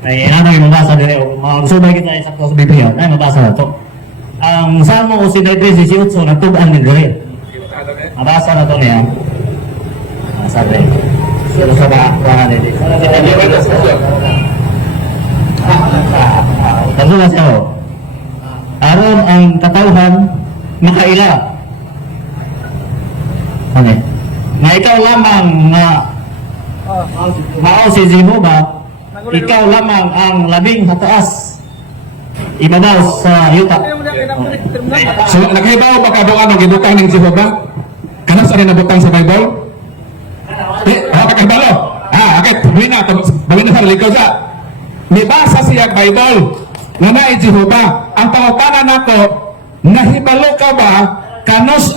Ay, ano yung mabasa din o magsubay kita sa Biblia, ay mabasa na to. Ang Salmo 18:18 nagtubaan din diri. Mabasa na to niya. Sabi. Sino sa bahan nila? Pagsulas ko. Aron ang katauhan makaila. Ano? Na ikaw lamang na mao si Jehovah, ikaw lamang ang labing hataas. Ibabaw sa yuta. So, naghibaw ba ka doon ang gibutang ng Jehovah? Kanas ano nabutang sa Bible? Kakibalo. Okay, tuloy na. Bawin na sa likod sa. Nibasa siya Bible. Nga na Jehovah. Ang pangapanan nako, nahibalo ka ba kanos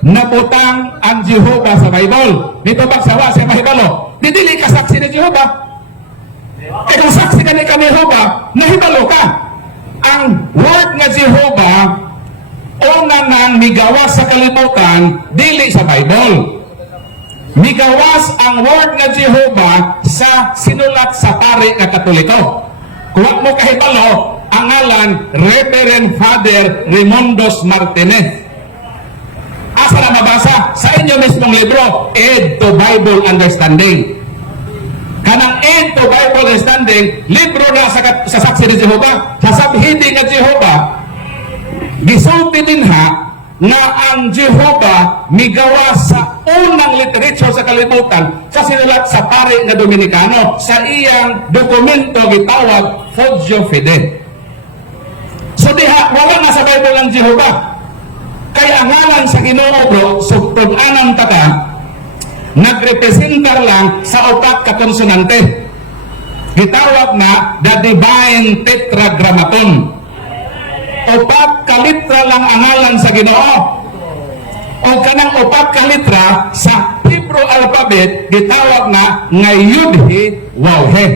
nabutang ang Jehovah sa Bible? Dito bagsawa siya mahibalo. Didili ka saksi ni Jehovah. E kung saksi ka ni Jehovah, nahibalo ka. Ang word nga Jehovah una nang migawas sa kalibutan dili sa Bible. Migawas ang word nga Jehovah sa sinulat sa pari nga Katoliko. Kuha mo kahibalo ang ngalan Reverend Father Raimundos Martinez. Asa na mabasa sa inyo mismong libro, Aid to Bible Understanding. Kanang Aid to Bible Understanding, libro na sa saksi ni Jehovah, sa sabhidi nga Jehovah, gisulti din ha na ang Jehovah migawas sa unang literature sa kalibutan sa sinulat sa pari nga Dominikano sa iyang dokumento gitawag Fogio Fide. So diha, wala na sa Bible ang Jehovah. Kaya ang ngalan sa Ginoo bro, sugtod anang tata, nagrepresentar lang sa upat ka konsonante. Gitawag na the Divine Tetragrammaton. Upat ka litra lang ang ngalan sa Ginoo. O kanang upat ka litra sa Hebrew alphabet gitawag na nga Yud-He Waw-He.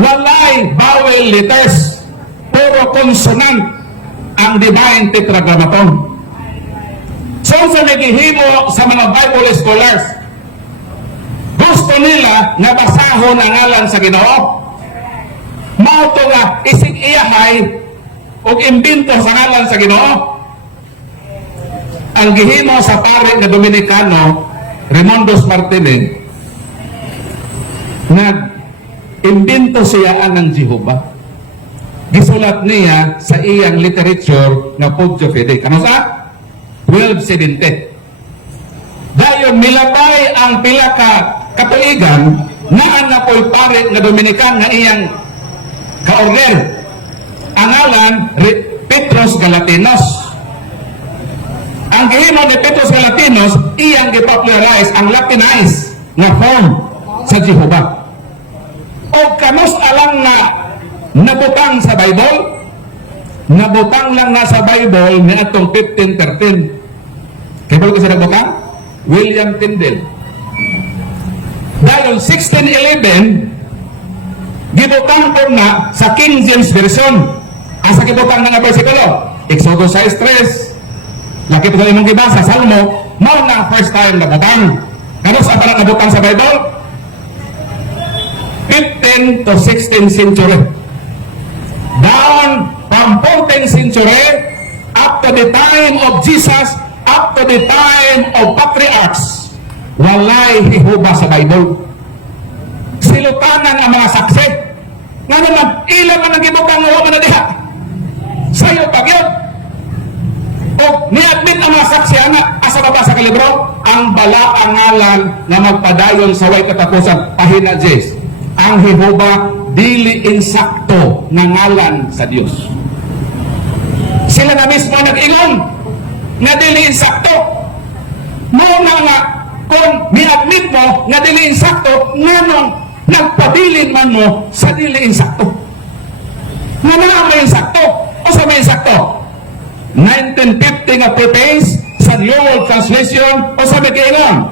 Walay vowel letters, puro consonant ang Divine Tetragrammaton. So sa naghihimo sa mga Bible scholars, gusto nila na basahon ang ngalan sa Ginoo. Mauto nga isig iyahay o imbento sa ngalan sa Ginoo. Ang gihimo sa pare na Dominikano Raimundos Martinez, nag-imbento siya ng Jehovah. Gisulat niya sa iyang literature na Fogio Fide. Ano sa? 1270. Dayon milabay ang pila ka katuigan naan na po'y pare na Dominican nga iyang kaorder. Ang ngalan Petrus Galatinos. Ang gihimo ni Petrus Galatinos iyang gipopularize ang Latinized nga form sa Jehovah. O kanus alang na nabutang sa Bible, nabutang lang na sa Bible ni atong 1513. Kaya ko sa nabutang? William Tyndale. Dahil 1611, gibutang po na sa King James Version. Asa gibutang na nga versikulo? Exodus 6:3. Laki po sa imong gibasa, Salmo, mao na first time nabutang. Ano sa parang nabutang sa Bible? 15th to 16th century. Down from 14th century up to the time of Jesus, up to the time of patriarchs, walay Jehovah sa Bible. Silutanan ang mga saksi. Nga naman, ilan man ang gibutang mo na diha. Sa'yo pag yun. O ni-admit ang mga saksi nga, asa ba sa kalibro? Ang bala ang ngalan na magpadayon sa way katapusan, pahina Jes. Ang Jehovah dili insakto na ngalan sa Dios. Sila na mismo nag-ingon na dili insakto. Muna nga kung ni-admit mo na dili insakto, nganong nagpabilin man mo sa dili insakto. Nga na may insakto o sa may insakto? 1950 nga preface sa New World Translation o sa Beginning.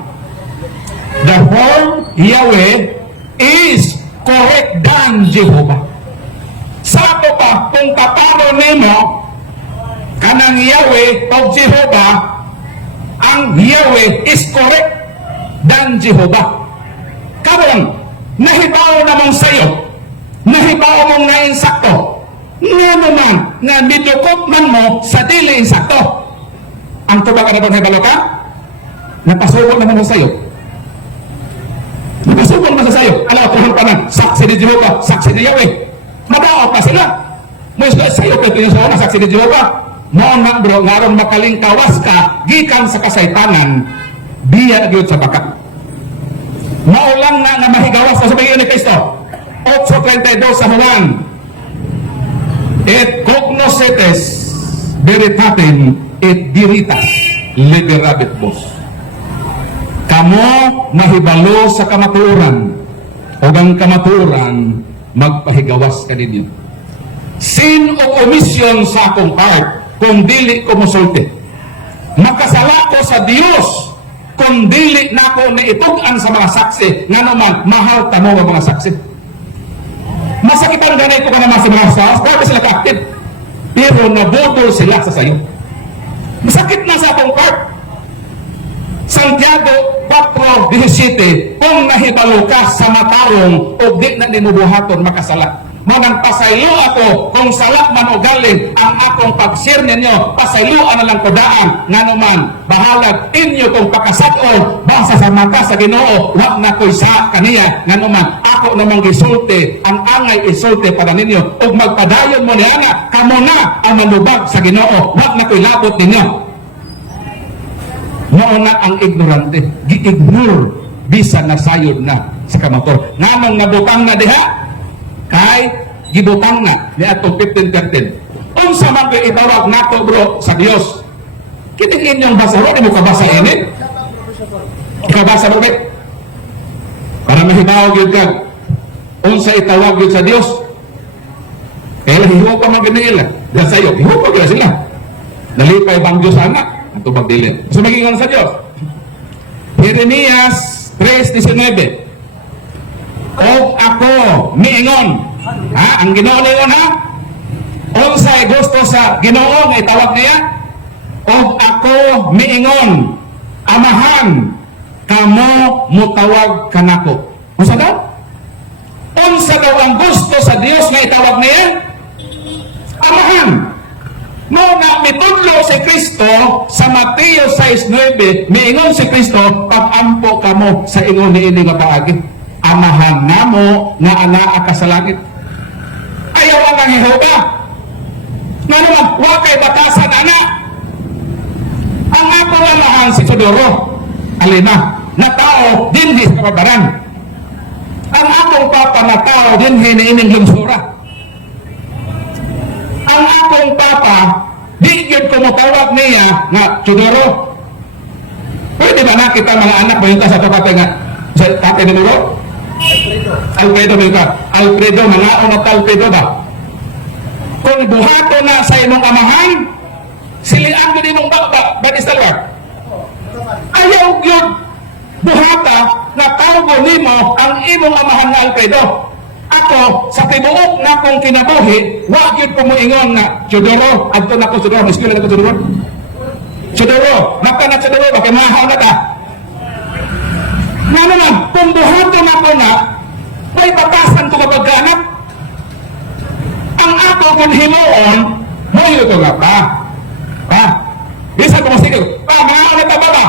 The form Yahweh is correct than Jehovah. Sa ato pa, kung paparo nemo kanang Yahweh o Jehovah, ang Yahweh is correct than Jehovah. Karon, nahibaw namang sayo, nahibaw mong nainsakto, nga naman, nga nidukot man mo sa dili insakto. Ang tubag ka na doon, hibalo ka? Napasubok naman mo sayo. Napasubok naman sa sayo. Alaw, tuhon pa na, saksi ni Jehovah, saksi ni Yahweh. Madaot pa sila. Mas sayo ka pinusuhan, saksi ni Jehovah. Noon nga bro, nga ron makalingkawas ka, gikan sa kasaytanan, biya gyud sa bakat. Maulang na mahigawas sa subayon ni Cristo. 8:32 sa Juan. Et cognoscetes veritatem et viritas liberabit vos. Kamo mahibalo sa kamatuoran, o ang kamatuoran magpahigawas ka ninyo. Sin o omission sa akong part, kung dili ko musulti. Makasala ko sa Dios kung dili na ko niitugan sa mga saksi, nga naman mahal tamo ang mga saksi. Masakitan ganito ka naman si mga saksi, bakit sila ka-active? Pero nabudol sila sa sayo. Masakit na sa akong part. Santiago 4:17, kung nahibalo ka sa matarong o di na nimubuhaton makasala. Manang pasaylo ako kung salak man o galing ang akong pagsir ninyo, pasayloan na lang ko daan, nga naman bahalag inyo kung pakasaton basa sa mata sa Ginoo, wag na ko'y sa kaniya, nga naman ako namang gisulti, ang angay isulti para ninyo, ug magpadayon mo niya kamo na ang manubag sa Ginoo, wag na ko'y labot ninyo. Mauna ang ignorante, gi-ignore bisan na sayod na sa kamator, nga nang nabutang na diha kay gibutang na ni atong 15:13. Unsa man kay itawag nato bro sa Dios? Kining inyong basa, wala mo kabasa ini. Ikabasa mo kay para mahibaw gyud kag unsa itawag gyud sa Dios. Kaya hiho pa man ginila. Dan sayo, hiho pa gyud sila. Nalipay bang Dios ana ato pagdili. So magingon sa Dios. Jeremias 3:19. O ako miingon, ha, ang Ginoo ningon ha, unsay gusto sa Ginoo nga itawag niya, o ako miingon, amahan kamo mutawag kanako. Unsa daw? Unsa daw ang gusto sa Dios nga itawag niya? Amahan. No na mitudlo si Kristo sa Mateo 6:9, miingon si Kristo, pag-ampo kamo sa ingon niini nga paagi. Amahan namo na anaa ka sa langit. Ayaw ang Jehova. Nga naman, wakay batasan ana. Ang akong amahan si Tudoro, alima, na tao dinhi sa kababaran. Ang akong papa na tao dinhi na ining lungsura. Ang akong papa, di yun kumutawag niya nga Tudoro. Pwede ba nakita mga anak mo yung sa kapatid nga sa tatay ni Tudoro? Alfredo Mika. Alfredo, mangaon at Alfredo ba? Kung buhato na sa imong amahan, silian mo din mong banistalwa. Ayaw yun buhata na tawgo nimo ang imong amahan na Alfredo. Ako, sa tibuok na kong kinabuhi, wag yun ko mo ingon na Chodoro, adto na ko Chodoro, miskila na ko Chodoro. Chodoro, naka na Chodoro, baka mahaw na ka. Nga naman, kung buhato na ko na, may batasan ko kapag-ganap. Ang ako kung himuon, mo yun ito nga pa. Ha? Bisan ko masigil, mga na ba?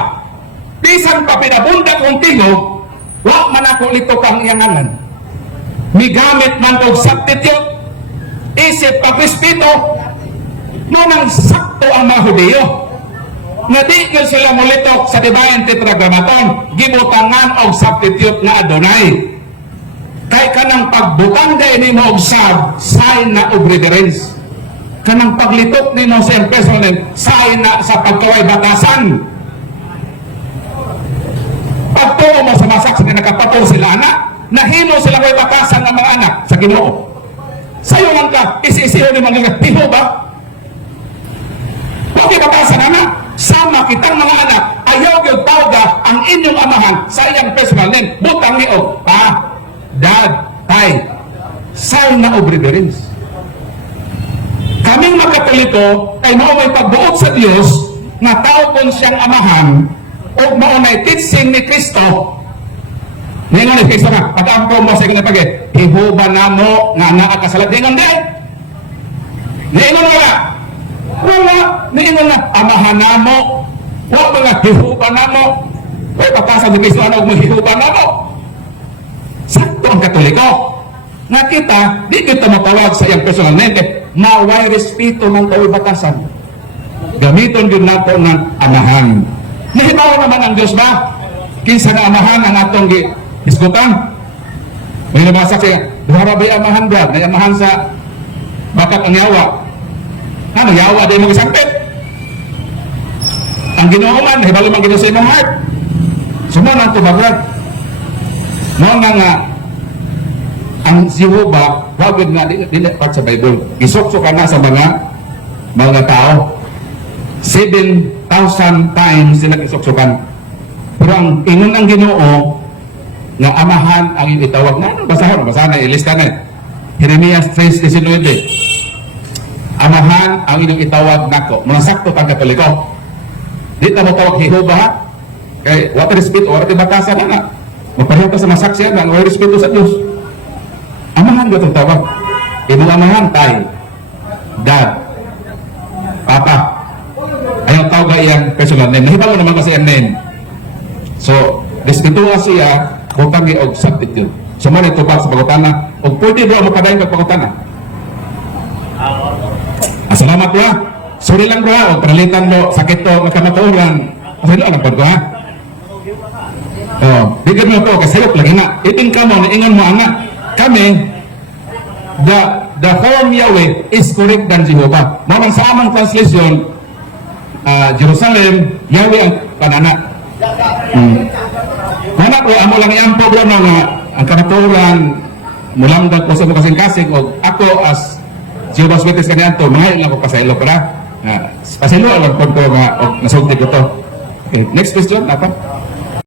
Bisan pa pinabunda kong tigo, wak man ako ito pang iyanganan. Migamit man kong substitute, isip pag-respito, nunang sakto ang mga Hudiyo. Nga di yun sila mulitok sa Dibayan Tetragrammaton, gibutangan og substitute na Adonai. Kay kanang pagbutang day ni mo og sign na og reverence. Kanang paglitok ni mo sa impersonal, sign na sa pagkaway batasan. Pagtuo mo sa masak sa nakapatol sila anak, nahino sila may batasan ng mga anak sa Ginoo. Sayo lang ka, isi-isiho ni mga hiho ba? Bakit batasan anak? Sama kitang mga anak, ayaw yung tawga ang inyong amahan sa iyang personal name, butang ni og pa, dad, tay, sign na og reverence. Kaming magkatolito ay maumay pagbuot sa Dios na tawgon siyang amahan o maumay teaching ni Kristo Ningon ni kaysa ka, pag-ampo mo sa ikanang pagi, hihuba na mo nga naa ka salat. Ningon di? Ningon wala? Wala. Ningon na, amahan na mo. Huwag mga hihuba na mo. Uy, papasan ni kaysa ano, maghihuba na mo. Sakto ang Katoliko. Nga kita, di kita matawag sa iyang personal name, maway respeto ng kawibatasan. Gamiton din nato ng amahan. Nahibaw naman ang Diyos ba? Kinsa na amahan ang atong isgutan. May nabasa siya, duhara ba'y amahan brad? May amahan sa bakat ang yawa. Ano, yawa din mo isangpit. Ang Ginoo man, nahibaw man Ginoo sa imong heart. Sumanan ko ba brad? Noon nga ang Jehovah, wagod nga dili part sa Bible. Isok-sok na sa mga tao. 7,000 times sila isok-sokan. Pero ang ingon ang Ginoo nga amahan ang itawag na ano basahan na ilista na. Jeremias 3:19. Amahan ang inyong itawag nako. Mga sakto pang Katoliko. Di ta mo tawag Jehovah ha? Kay water respeto, water batasan na. Magpareho ka sa masaksiyan ng water respeto sa Diyos. Amahan ba itong tawag? Imong amahan, tay, dad, papa. Ayaw tawag ka iyang personal name. Nahibalo naman kasi ang name. So, respetuha siya, butang og substitute. So, man ito ba sa pagutana? O pwede ba mapadayon ka pagutana? Salamat ko ha. Sorry lang ko ha. O panalitan mo, sakit to, magkamaturan. Kasi lang ang ko ha. Oh, bigyan mo po, kasi lagi na. Itin ka mo, naingon mo anak. Kami, the form Yahweh is correct than Jehovah. Mamang sa amang translation, Jerusalem, Yahweh ang panana. Mana ko, amo lang yung problema nga ang kanaturan, mulamdag ko sa mga kasing-kasing, o ako as Jehovah's Witness kanyan to, mahal lang ko pasaylo para. Pasaylo lang po ko nga, o nasuntig ko to. Okay, next question, apa?